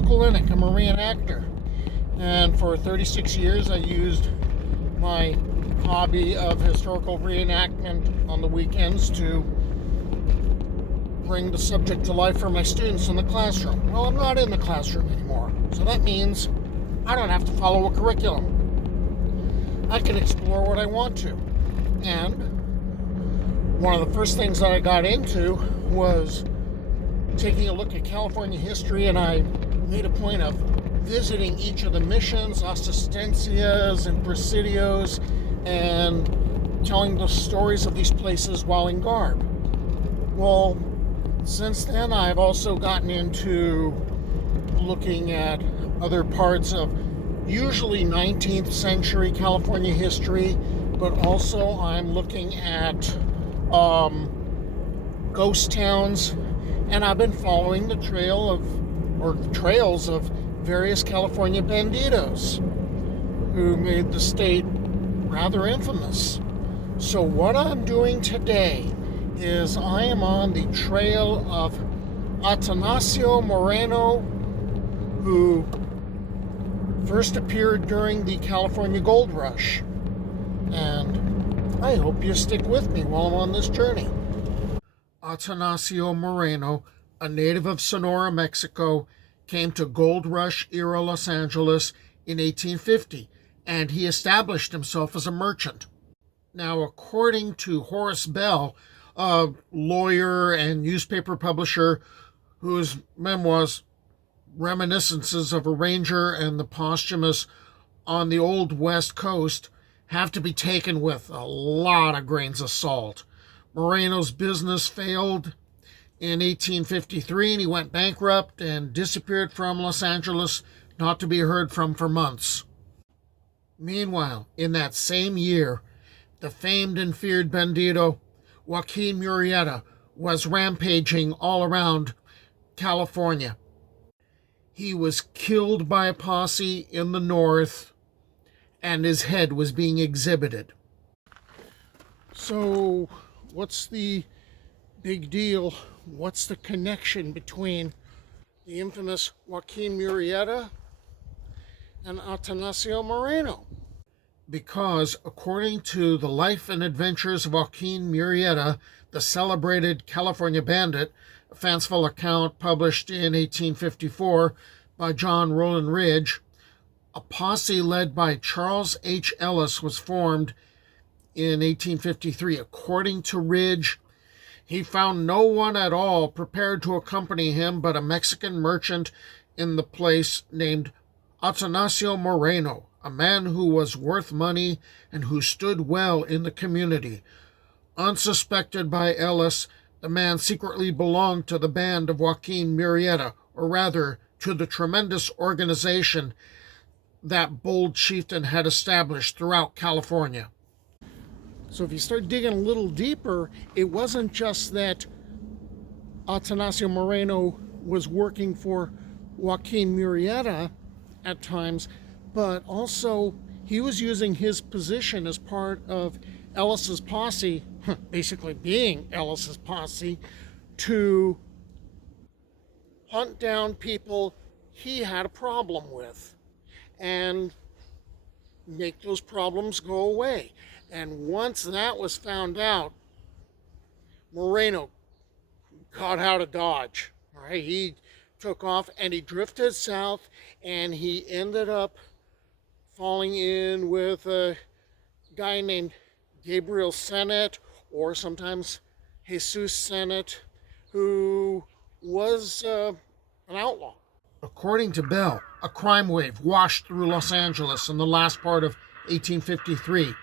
Uncle Linux. I'm a reenactor. And for 36 years, I used my hobby of historical reenactment on the weekends to bring the subject to life for my students in the classroom. Well, I'm not in the classroom anymore, so that means I don't have to follow a curriculum. I can explore what I want to. And one of the first things that I got into was taking a look at California history, and I made a point of visiting each of the missions, assistencias, and presidios, and telling the stories of these places while in garb. Well, since then, I've also gotten into looking at other parts of usually 19th century California history, but also I'm looking at ghost towns, and I've been following the trails of various California bandidos who made the state rather infamous. So what I'm doing today is I am on the trail of Atanacio Moreno, who first appeared during the California Gold Rush. And I hope you stick with me while I'm on this journey. Atanacio Moreno, a native of Sonora, Mexico, came to Gold Rush era Los Angeles in 1850, and he established himself as a merchant. Now, according to Horace Bell, a lawyer and newspaper publisher whose memoirs, Reminiscences of a Ranger and the Posthumous on the Old West Coast, have to be taken with a lot of grains of salt. Moreno's business failed in 1853, and he went bankrupt and disappeared from Los Angeles, not to be heard from for months. Meanwhile, in that same year, the famed and feared bandido Joaquín Murrieta was rampaging all around California. He was killed by a posse in the north, and his head was being exhibited. So, what's the big deal? What's the connection between the infamous Joaquín Murrieta and Atanacio Moreno? Because according to the life and adventures of Joaquín Murrieta, the celebrated California bandit, a fanciful account published in 1854 by John Rowland Ridge, a posse led by Charles H. Ellis was formed in 1853. According to Ridge, he found no one at all prepared to accompany him but a Mexican merchant in the place named Atanacio Moreno, a man who was worth money and who stood well in the community. Unsuspected by Ellis, the man secretly belonged to the band of Joaquín Murrieta, or rather, to the tremendous organization that bold chieftain had established throughout California. So if you start digging a little deeper, it wasn't just that Atanacio Moreno was working for Joaquín Murrieta at times, but also he was using his position as part of Ellis's posse, basically being Ellis's posse, to hunt down people he had a problem with and make those problems go away. And once that was found out, Moreno got out of Dodge. All right, he took off and he drifted south, and he ended up falling in with a guy named Gabriel Sennett, or sometimes Jesus Sennett, who was an outlaw. According to Bell, a crime wave washed through Los Angeles in the last part of 1853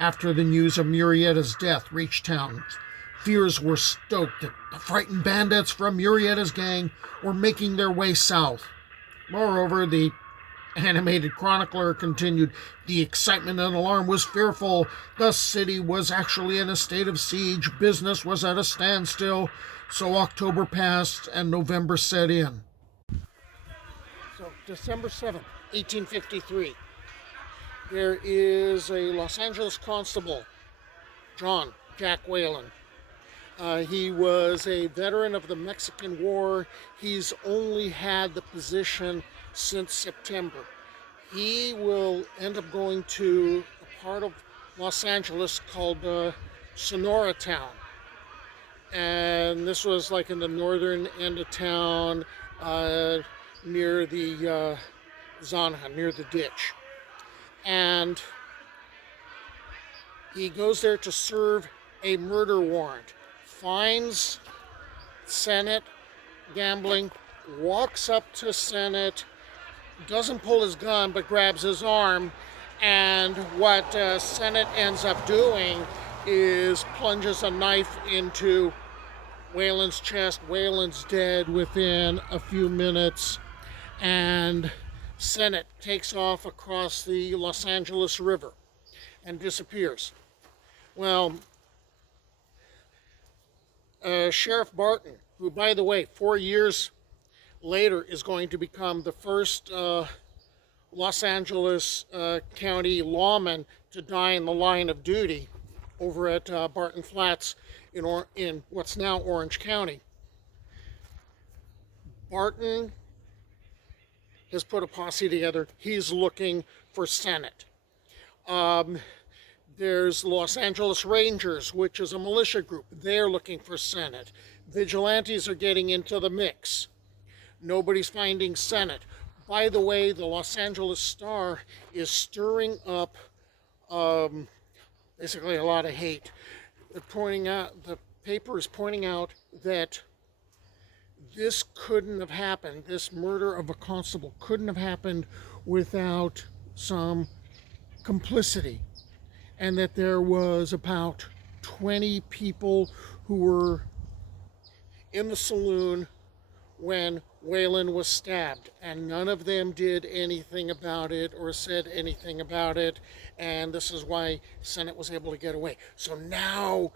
after the news of Murrieta's death reached town. Fears were stoked that the frightened bandits from Murrieta's gang were making their way south. Moreover, the animated chronicler continued, the excitement and alarm was fearful. The city was actually in a state of siege. Business was at a standstill. So October passed and November set in. So December 7th, 1853. There is a Los Angeles constable, Jack Whalen, He was a veteran of the Mexican War. He's only had the position since September. He will end up going to a part of Los Angeles called Sonora Town. And this was like in the northern end of town, uh, near the Zanja, near the ditch. And he goes there to serve a murder warrant, finds Senate gambling, walks up to Senate, doesn't pull his gun but grabs his arm, and what Senate ends up doing is plunges a knife into Wayland's chest. Wayland's dead within a few minutes, and Senate takes off across the Los Angeles River and disappears. Well, Sheriff Barton, who, by the way, 4 years later is going to become the first Los Angeles County lawman to die in the line of duty over at Barton Flats in what's now Orange County. Barton has put a posse together. He's looking for Senate. There's Los Angeles Rangers, which is a militia group. They're looking for Senate. Vigilantes are getting into the mix. Nobody's finding Senate. By the way, the Los Angeles Star is stirring up basically a lot of hate. The paper is pointing out that this couldn't have happened. This murder of a constable couldn't have happened without some complicity, and that there was about 20 people who were in the saloon when Wayland was stabbed, and none of them did anything about it or said anything about it, and this is why Senate was able to get away. So now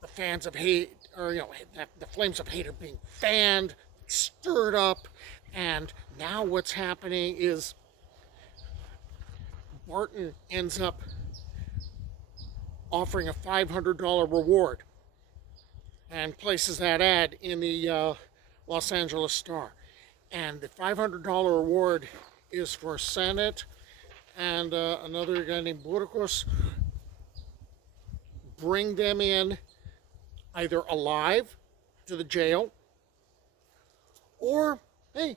the fans of hate, or the flames of hate are being fanned, stirred up, and now what's happening is Barton ends up offering a $500 reward and places that ad in the Los Angeles Star. And the $500 reward is for Senate and another guy named Burgos. Bring them in either alive to the jail, or, hey,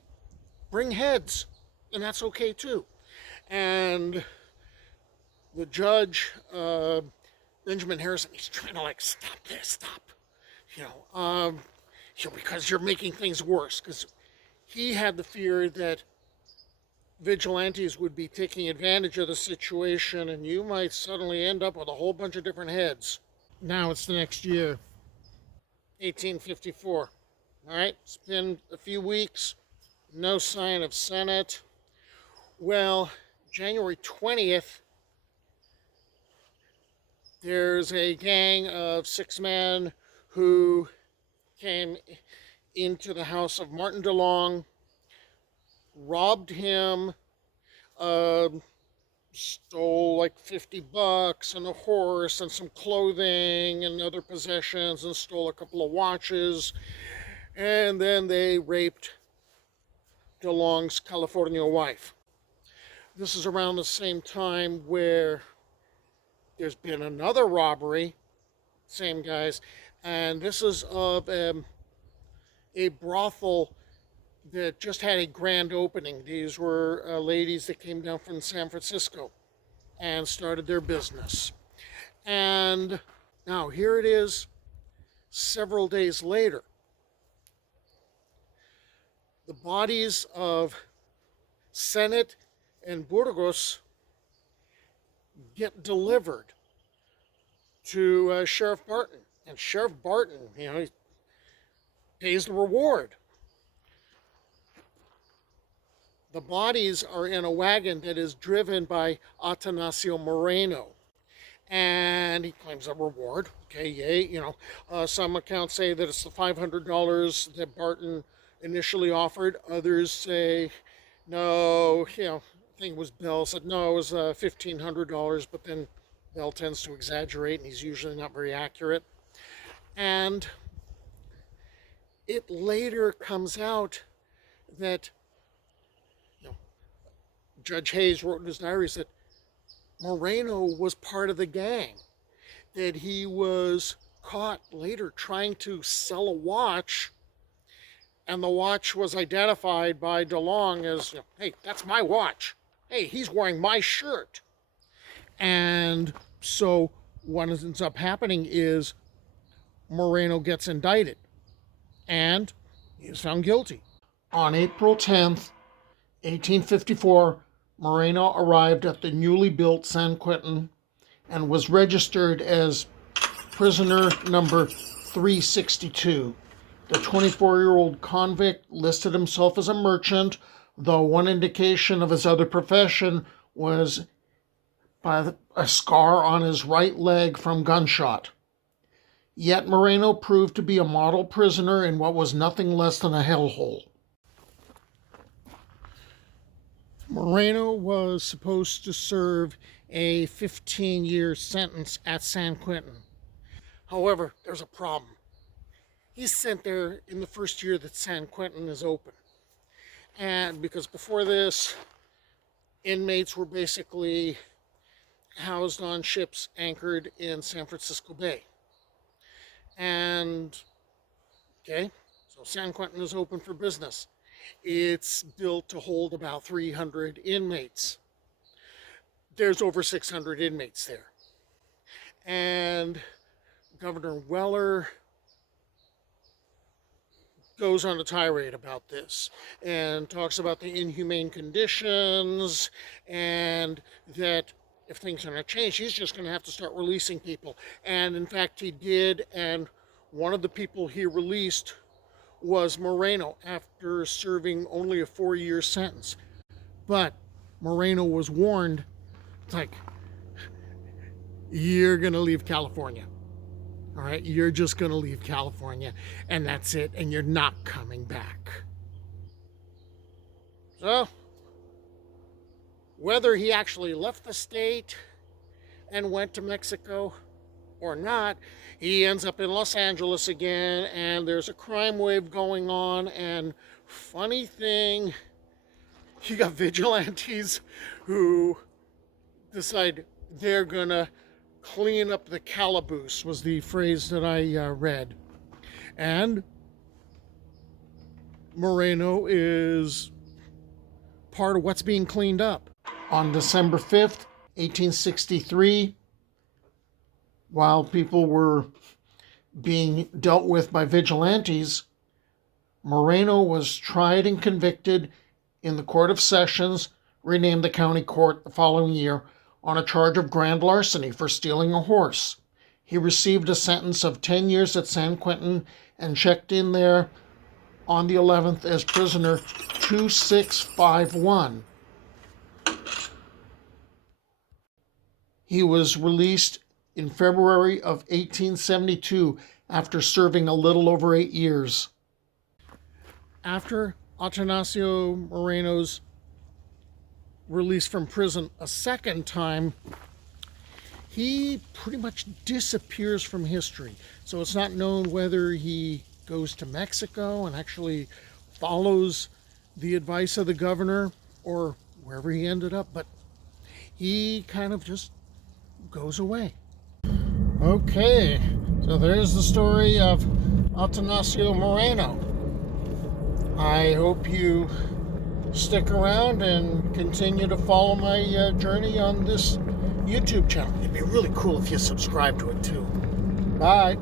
bring heads, and that's okay too. And the judge, Benjamin Harrison, he's trying to stop this, stop. Because you're making things worse. Because he had the fear that vigilantes would be taking advantage of the situation and you might suddenly end up with a whole bunch of different heads. Now it's the next year, 1854. All right, it's been a few weeks, no sign of Senate. Well, January 20th, there's a gang of 6 men who came into the house of Martin DeLong, robbed him, stole like $50 and a horse and some clothing and other possessions, and stole a couple of watches, and then they raped DeLong's California wife. This is around the same time where there's been another robbery, same guys, and this is of a brothel that just had a grand opening. These were ladies that came down from San Francisco and started their business. And now here it is, several days later. The bodies of Senate and Burgos get delivered to Sheriff Barton. And Sheriff Barton, he pays the reward. The bodies are in a wagon that is driven by Atanacio Moreno. And he claims a reward. Okay, yay. Some accounts say that it's the $500 that Barton initially offered. Others say, no, I think it was Bell said, no, it was $1,500, but then Bell tends to exaggerate, and he's usually not very accurate. And it later comes out that, you know, Judge Hayes wrote in his diaries that Moreno was part of the gang, that he was caught later trying to sell a watch, and the watch was identified by DeLong as, you know, hey, that's my watch. Hey, he's wearing my shirt. And so what ends up happening is Moreno gets indicted, and he is found guilty. On April 10th, 1854, Moreno arrived at the newly built San Quentin and was registered as prisoner number 362. The 24-year-old convict listed himself as a merchant, though one indication of his other profession was by a scar on his right leg from gunshot. Yet Moreno proved to be a model prisoner in what was nothing less than a hellhole. Moreno was supposed to serve a 15-year sentence at San Quentin. However, there's a problem. He's sent there in the first year that San Quentin is open. And because before this, inmates were basically housed on ships anchored in San Francisco Bay. And, okay, so San Quentin is open for business. It's built to hold about 300 inmates. There's over 600 inmates there. And Governor Weller goes on a tirade about this and talks about the inhumane conditions, and that if things are going to change, he's just going to have to start releasing people. And in fact, he did, and one of the people he released was Moreno after serving only a 4-year sentence. But Moreno was warned, it's like, you're going to leave California. All right, you're just going to leave California, and that's it, and you're not coming back. So, whether he actually left the state and went to Mexico or not, he ends up in Los Angeles again, and there's a crime wave going on, and funny thing, you got vigilantes who decide they're going to clean up the calaboose, was the phrase that I read. And Moreno is part of what's being cleaned up. On December 5th, 1863, while people were being dealt with by vigilantes, Moreno was tried and convicted in the Court of Sessions, renamed the county court the following year, on a charge of grand larceny for stealing a horse. He received a sentence of 10 years at San Quentin and checked in there on the 11th as prisoner 2651. He was released in February of 1872 after serving a little over 8 years. After Atanacio Moreno's released from prison a second time, he pretty much disappears from history. So it's not known whether he goes to Mexico and actually follows the advice of the governor or wherever he ended up, but he kind of just goes away. Okay, so there's the story of Atanacio Moreno. I hope you stick around and continue to follow my journey on this YouTube channel. It'd be really cool if you subscribe to it too. Bye.